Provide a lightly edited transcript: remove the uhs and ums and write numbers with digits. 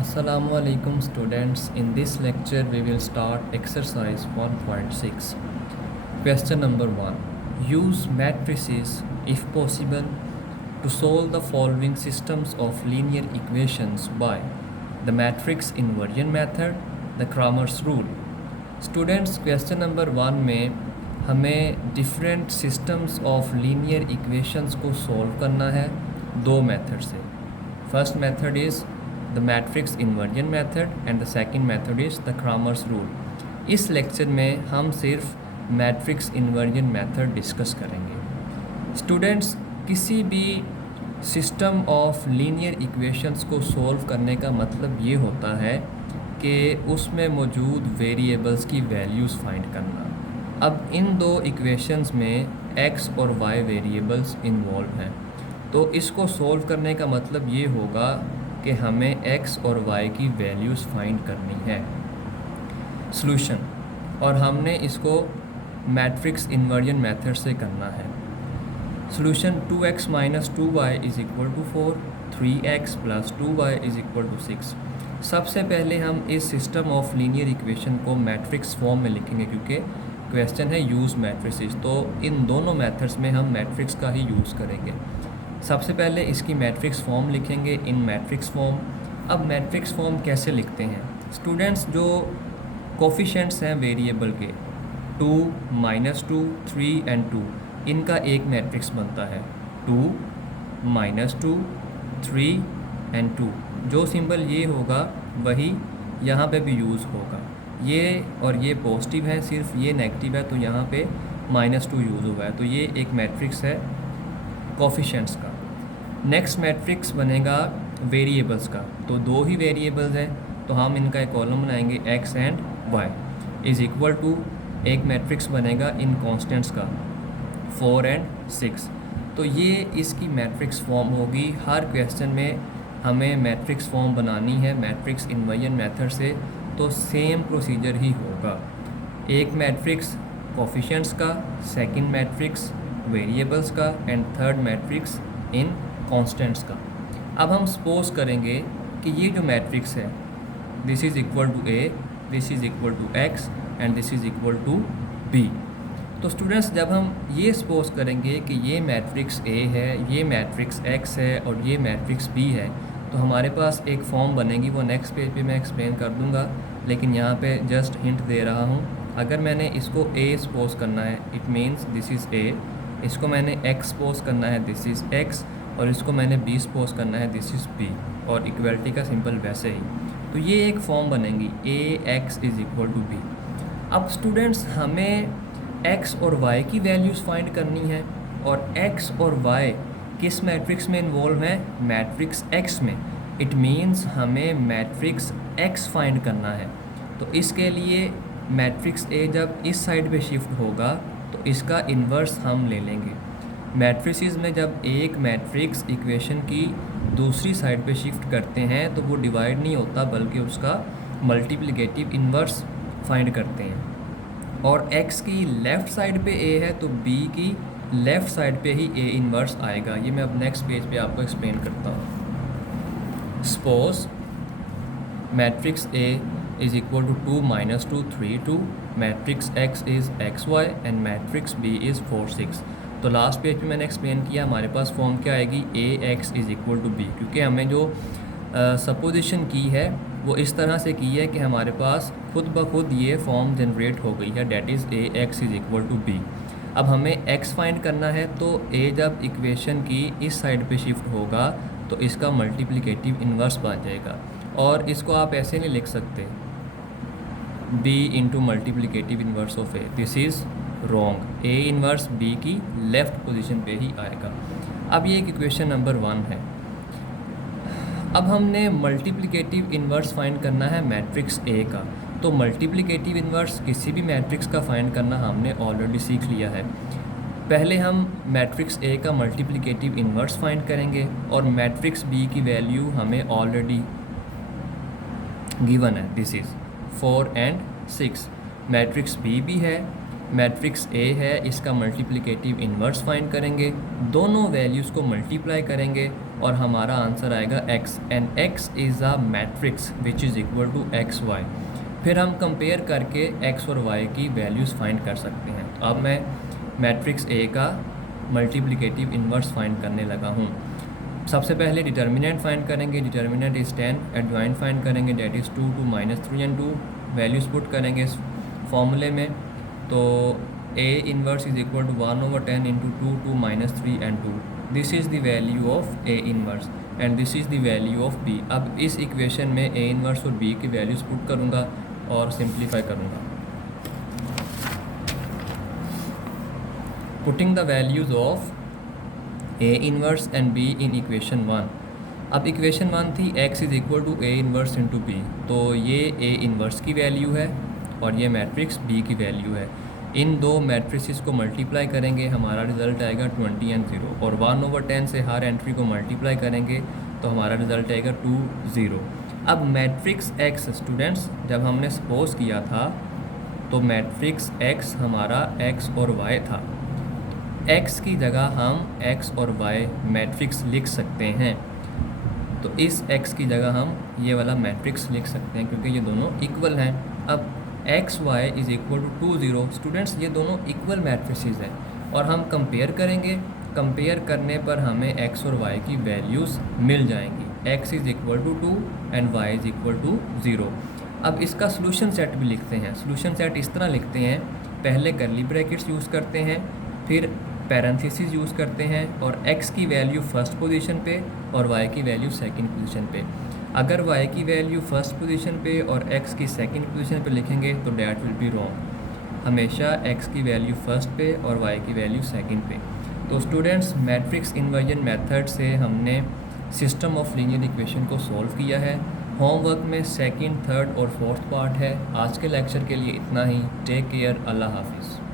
Assalamualaikum students. In this lecture we will start exercise 1.6. Question number 1. Use matrices if possible to solve the following systems of linear equations by the matrix inversion method, the Cramer's rule. Students, question number 1 में हमें different systems of linear equations को solve करना है दो method से. First method is the matrix inversion method and the second method is the Kramers rule. इस lecture में हम सिर्फ मैट्रिक्स इन्वर्जन मेथड डिस्कस करेंगे. स्टूडेंट्स, किसी भी सिस्टम ऑफ लीनियर इक्वेशंस को सॉल्व करने का मतलब ये होता है कि उसमें मौजूद वेरिएबल्स की वैल्यूज़ फाइंड करना. अब इन दो इक्वेशंस में x और y वेरिएबल्स इन्वॉल्व हैं, तो इसको सॉल्व करने का मतलब ये होगा कि हमें x और y की वैल्यूज़ फाइंड करनी है. सॉल्यूशन, और हमने इसको मैट्रिक्स इन्वर्जन मेथड से करना है. Solution 2x minus 2y is equal to 4, 3x plus 2y is equal to 6. सबसे पहले हम इस सिस्टम ऑफ लीनियर इक्वेशन को मैट्रिक्स फॉर्म में लिखेंगे क्योंकि क्वेश्चन है यूज़ मैट्रिसेस, तो इन दोनों मेथड्स में हम मैट्रिक्स का ही यूज़ करेंगे. सबसे पहले इसकी मैट्रिक्स फॉर्म लिखेंगे इन मैट्रिक्स फॉर्म. अब मैट्रिक्स फॉर्म कैसे लिखते हैं स्टूडेंट्स? जो कोफिशेंट्स हैं वेरिएबल के 2, -2, 3 एंड 2, इनका एक मैट्रिक्स बनता है 2, -2, 3 एंड 2. जो सिंबल ये होगा वही यहाँ पे भी यूज़ होगा. ये और ये पॉजिटिव है, सिर्फ ये नेगेटिव है, तो यहाँ पे -2 यूज़ हुआ है. तो ये एक मैट्रिक्स है कोफिशेंट्स का. नेक्स्ट मैट्रिक्स बनेगा वेरिएबल्स का. तो दो ही वेरिएबल्स हैं, तो हम इनका एक कॉलम बनाएंगे x and y is equal to एक मैट्रिक्स बनेगा इन कॉन्स्टेंट्स का 4 एंड 6. तो ये इसकी मैट्रिक्स फॉर्म होगी. हर क्वेश्चन में हमें मैट्रिक्स फॉर्म बनानी है मैट्रिक्स इन्वर्जन मेथड से, तो सेम प्रोसीजर ही होगा. एक मैट्रिक्स कोफिशिएंट्स का, सेकंड मैट्रिक्स वेरिएबल्स का and third matrix in constants का. अब हम सपोज करेंगे कि ये जो मैट्रिक्स है this is equal to a, this is equal to x and this is equal to b. तो स्टूडेंट्स, जब हम ये सपोज करेंगे कि ये मैट्रिक्स a है, ये मैट्रिक्स x है और ये मैट्रिक्स b है, तो हमारे पास एक फॉर्म बनेगी. वो नेक्स्ट पेज पे मैं एक्सप्लेन कर दूंगा, लेकिन यहाँ पे जस्ट हिंट दे रहा हूँ. अगर मैंने इसको a सपोज करना है it means this is a, इसको मैंने x सपोज करना है दिस इज़ x, और इसको मैंने b सपोज करना है दिस इज़ b, और इक्वलिटी का सिंपल वैसे ही. तो ये एक फॉर्म बनेगी ax is equal to b. अब स्टूडेंट्स, हमें x और y की वैल्यूज़ फाइंड करनी है, और x और y किस मैट्रिक्स में इन्वॉल्व है? मैट्रिक्स x में. इट मीन्स हमें मैट्रिक्स x फाइंड करना है. तो इसके लिए मैट्रिक्स a जब इस साइड पे शिफ्ट होगा तो इसका इन्वर्स हम ले लेंगे. मैट्रिसेस में जब एक मैट्रिक्स इक्वेशन की दूसरी साइड पे शिफ्ट करते हैं तो वो डिवाइड नहीं होता, बल्कि उसका मल्टीप्लिकेटिव इन्वर्स फाइंड करते हैं. और x की लेफ़्ट साइड पे a है तो b की लेफ़्ट साइड पे ही a इन्वर्स आएगा. ये मैं अब नेक्स्ट पेज पे आपको एक्सप्लेन करता हूँ. Suppose matrix a is equal to 2, -2, 3, 2, matrix x is xy and matrix b is 4, 6. तो लास्ट पेज पे मैंने एक्सप्लेन किया हमारे पास फॉर्म क्या आएगी ax is equal to b, क्योंकि हमें जो सपोजिशन की है वो इस तरह से की है कि हमारे पास खुद ब खुद ये फॉर्म जनरेट हो गई है, that is ax is equal to b. अब हमें x फाइंड करना है, तो a जब इक्वेशन की इस साइड पे शिफ्ट होगा तो इसका मल्टीप्लिकेटिव इन्वर्स बन जाएगा. और इसको आप ऐसे नहीं लिख सकते b into multiplicative inverse of a, this is wrong. a inverse b की लेफ़्ट पोजीशन पे ही आएगा. अब ये एक इक्वेशन नंबर 1 है. अब हमने मल्टीप्लिकेटिव इन्वर्स फाइंड करना है मैट्रिक्स a का. तो मल्टीप्लिकेटिव इन्वर्स किसी भी मैट्रिक्स का फाइंड करना हमने ऑलरेडी सीख लिया है. पहले हम मैट्रिक्स a का मल्टीप्लिकेटिव इन्वर्स फाइंड करेंगे, और मैट्रिक्स b की वैल्यू हमें ऑलरेडी गिवन है, this is 4 and 6. Matrix b भी है, मैट्रिक्स A है, इसका मल्टीप्लिकेटिव इन्वर्स फाइंड करेंगे, दोनों वैल्यूज़ को मल्टीप्लाई करेंगे और हमारा आंसर आएगा x and x is a matrix which is equal to x y. फिर हम कंपेयर करके x और y की वैल्यूज़ फाइंड कर सकते हैं। अब मैं मैट्रिक्स A का मल्टीप्लिकेटिव इन्वर्स फाइंड करने लगा हूँ। सबसे पहले डिटर्मिनेंट फाइंड करेंगे, डिटर्मिनेंट इज़ 10, एडजॉइंट फाइंड करेंगे det is 2 2 -3 and 2, values put करेंगे इस फॉर्मूले में। तो A inverse is equal to 1/10 into 2 2 -3 and 2, this is the value of A inverse and this is the value of B। अब इस equation में A inverse और B की वैल्यूज़ पुट करूँगा और सिंप्लीफाई करूँगा। Putting the values of A inverse and B in equation 1। अब equation 1 थी x is equal to A inverse into B, तो ये A इनवर्स की वैल्यू है और ये मैट्रिक्स B की वैल्यू है। इन दो मैट्रिसेस को मल्टीप्लाई करेंगे, हमारा रिज़ल्ट आएगा 20 एंड 0, और 1/10 से हर एंट्री को मल्टीप्लाई करेंगे तो हमारा रिज़ल्ट आएगा 2 0। अब मैट्रिक्स x स्टूडेंट्स जब हमने सपोज किया था तो मैट्रिक्स x हमारा x और y था। x की जगह हम x और y मैट्रिक्स लिख सकते हैं, तो इस x की जगह हम ये वाला मैट्रिक्स लिख सकते हैं क्योंकि ये दोनों इक्वल हैं। अब x y is equal to 2 0, students ये दोनों इक्वल मैट्रिसेस हैं और हम कंपेयर करेंगे। कंपेयर करने पर हमें x और y की वैल्यूज़ मिल जाएंगी, x is equal to 2 and y is equal to 0। अब इसका सोल्यूशन सेट भी लिखते हैं। सोल्यूशन सेट इस तरह लिखते हैं, पहले कर्ली ब्रैकेट्स यूज़ करते हैं, फिर पैरेंथेसिस यूज़ करते हैं और x की वैल्यू फर्स्ट पोजीशन पे और y की वैल्यू सेकंड पोजीशन पे। अगर y की वैल्यू फर्स्ट पोजीशन पे और x की सेकंड पोजीशन पे लिखेंगे तो डैट विल बी रॉन्ग। हमेशा x की वैल्यू फर्स्ट पे और y की वैल्यू सेकंड पे। तो स्टूडेंट्स मैट्रिक्स इन्वर्जन मेथड से हमने सिस्टम ऑफ लीनियर इक्वेशन को सॉल्व किया है। होमवर्क में सेकंड, थर्ड और फोर्थ पार्ट है। आज के लेक्चर के लिए इतना ही। टेक केयर, अल्लाह हाफिज़।